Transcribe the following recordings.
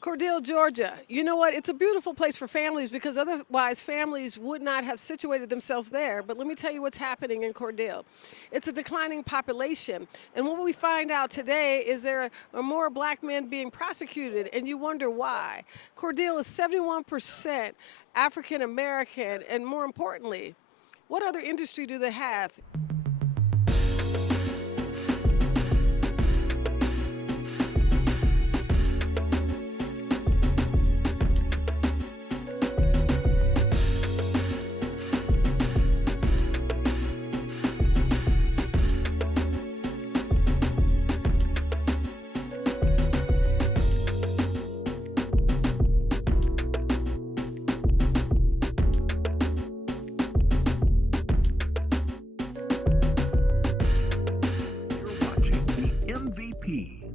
Cordele, Georgia. You know what? It's a beautiful place for families because otherwise families would not have situated themselves there. But let me tell you what's happening in Cordele. It's a declining population. And what we find out today is there are more black men being prosecuted, and you wonder why. Cordele is 71% African American, and more importantly, what other industry do they have?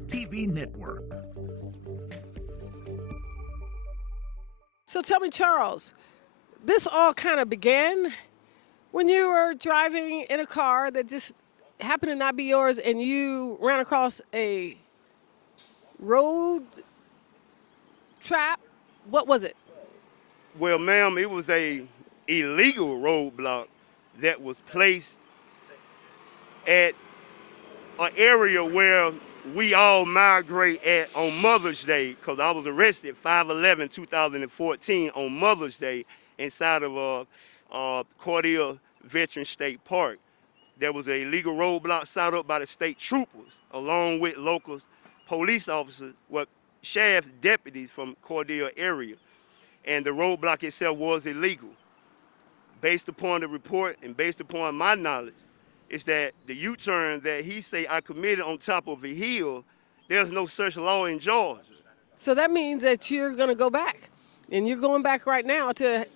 TV network. So tell me, Charles, this all kind of began when you were driving in a car that just happened to not be yours and you ran across a road trap. What was it? Well, ma'am, it was a illegal roadblock that was placed at an area where we all migrate at on Mother's Day, because I was arrested 5/11/2014 on Mother's Day inside of Cordele Veteran State Park. There was an illegal roadblock set up by the state troopers along with local police officers, sheriff deputies from Cordele area. And the roadblock itself was illegal. Based upon the report and based upon my knowledge, is that the U-turn that he say I committed on top of a hill, there's no such law in Georgia. So that means that you're going to go back, and you're going back right now to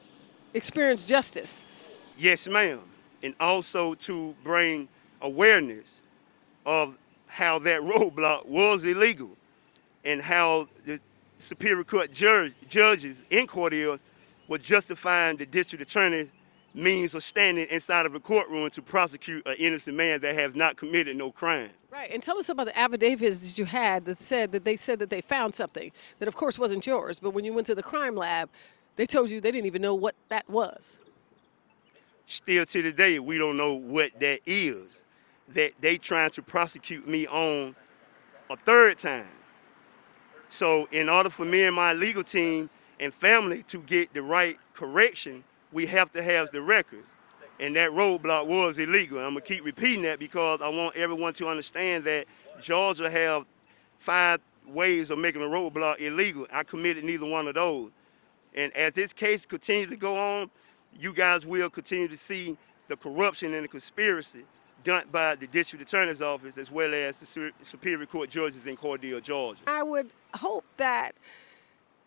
experience justice. Yes, ma'am. And also to bring awareness of how that roadblock was illegal and how the Superior Court judges in Cordele were justifying the district attorney's means of standing inside of a courtroom to prosecute an innocent man that has not committed no crime. Right, and tell us about the affidavits that you had that said that they found something that of course wasn't yours, but when you went to the crime lab, they told you they didn't even know what that was. Still to this day, we don't know what that is, that they trying to prosecute me on a third time. So in order for me and my legal team and family to get the right correction, we have to have the records. And that roadblock was illegal. I'm gonna keep repeating that because I want everyone to understand that Georgia have 5 ways of making a roadblock illegal. I committed neither one of those. And as this case continues to go on, you guys will continue to see the corruption and the conspiracy done by the district attorney's office as well as the Superior Court judges in Cordele, Georgia. I would hope that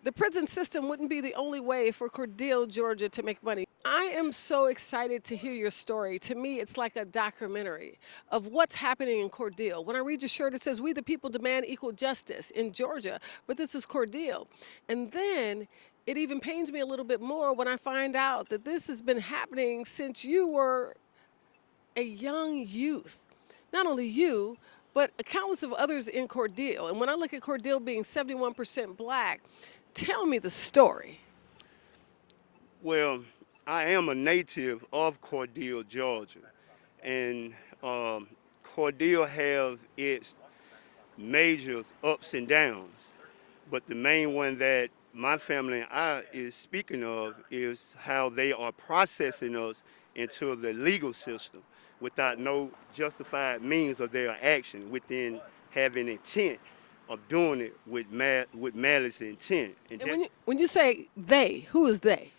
the prison system wouldn't be the only way for Cordele, Georgia to make money. I am so excited to hear your story. To me, it's like a documentary of what's happening in Cordele. When I read your shirt, it says, "We the people demand equal justice" in Georgia, but this is Cordele. And then it even pains me a little bit more when I find out that this has been happening since you were a young youth. Not only you, but countless of others in Cordele. And when I look at Cordele being 71% black, tell me the story. Well, I am a native of Cordele, Georgia. And Cordele has its major ups and downs. But the main one that my family and I is speaking of is how they are processing us into the legal system without no justified means of their action, within having intent of doing it with malice intent. And when you say they, who is they?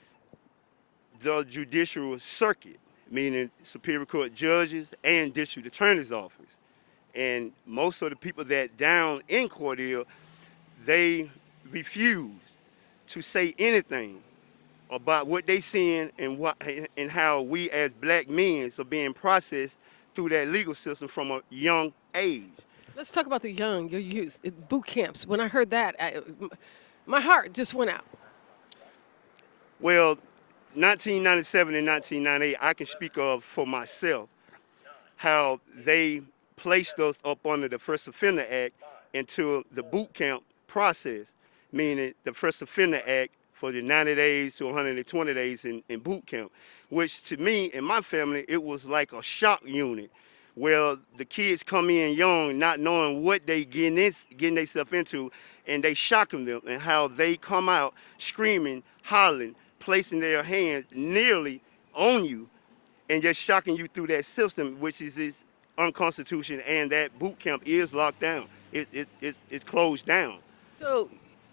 The judicial circuit, meaning Superior Court judges and district attorney's office. And most of the people that down in Cordele, they refuse to say anything about what they seeing and how we as black men are being processed through that legal system from a young age. Let's talk about your youth, boot camps. When I heard that, my heart just went out. Well, 1997 and 1998, I can speak of for myself how they placed us up under the First Offender Act into the boot camp process. meaning the First Offender Act for the 90 days to 120 days in boot camp, which to me and my family, it was like a shock unit where the kids come in young, not knowing what they getting themselves into, and they shocking them and how they come out screaming, hollering, placing their hands nearly on you and just shocking you through that system, which is unconstitutional, and that boot camp is locked down. It's closed down. So,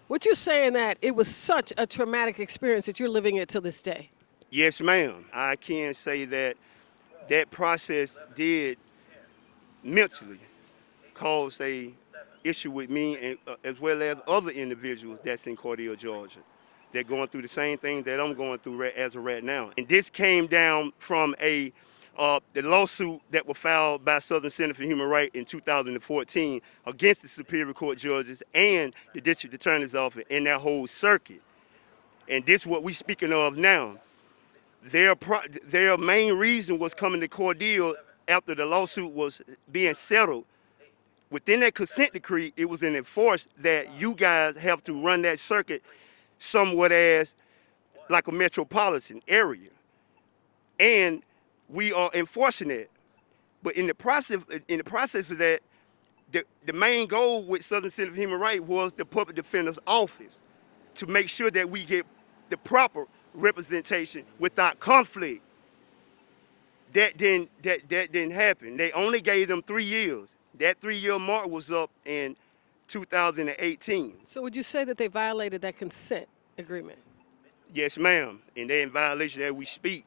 what you're saying that it was such a traumatic experience that you're living it to this day? Yes, ma'am. I can say that that process did mentally cause a issue with me, and as well as other individuals that's in Cordele, Georgia. They're going through the same thing that I'm going through as of right now. And this came down from the lawsuit that was filed by Southern Center for Human Rights in 2014 against the Superior Court judges and the District Attorney's Office and that whole circuit. And this is what we're speaking of now. Their main reason was coming to Cordele after the lawsuit was being settled. Within that consent decree, it was enforced that you guys have to run that circuit somewhat as like a metropolitan area. And we are enforcing that. But in the process of that, the main goal with Southern Center for Human Rights was the Public Defender's Office to make sure that we get the proper representation without conflict. That didn't happen. They only gave them 3 years. That 3-year mark was up in 2018. So would you say that they violated that consent agreement? Yes, ma'am. And they're in violation as we speak.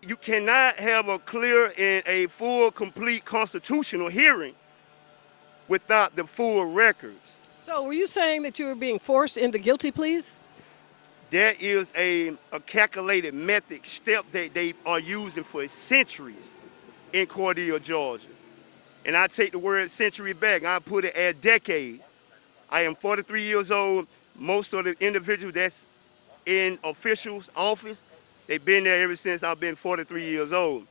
You cannot have a clear and a full, complete constitutional hearing without the full records. So were you saying that you were being forced into guilty pleas? There is a calculated method step that they are using for centuries in Cordele, Georgia. And I take the word century back. I put it at decades. I am 43 years old. Most of the individuals that's in officials' office, they've been there ever since I've been 43 years old.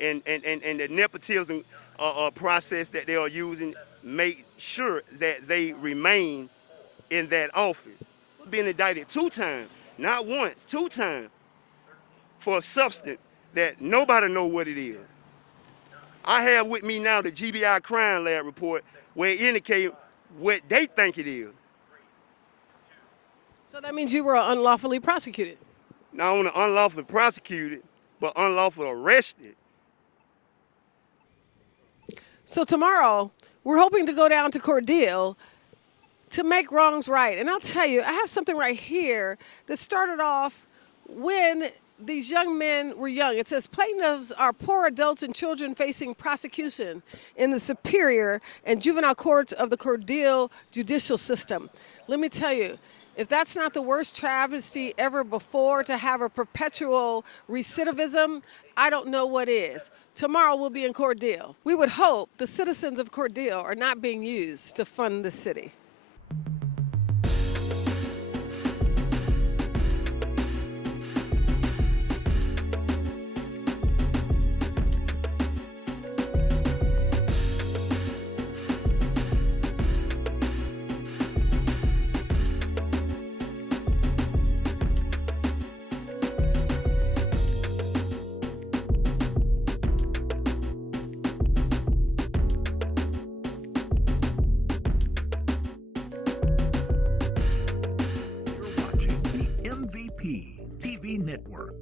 And the nepotism process that they are using make sure that they remain in that office. Being indicted 2 times, not once, 2 times, for a substance that nobody know what it is. I have with me now the GBI crime lab report where it indicates what they think it is. So that means you were unlawfully prosecuted? Not only unlawfully prosecuted, but unlawfully arrested. So tomorrow, we're hoping to go down to Cordele to make wrongs right. And I'll tell you, I have something right here that started off when these young men were young. It says plaintiffs are poor adults and children facing prosecution in the superior and juvenile courts of the Cordele judicial system. Let me tell you, if that's not the worst travesty ever before, to have a perpetual recidivism, I don't know what is. Tomorrow we'll be in Cordele. We would hope the citizens of Cordele are not being used to fund the city. You're watching the MVP TV network.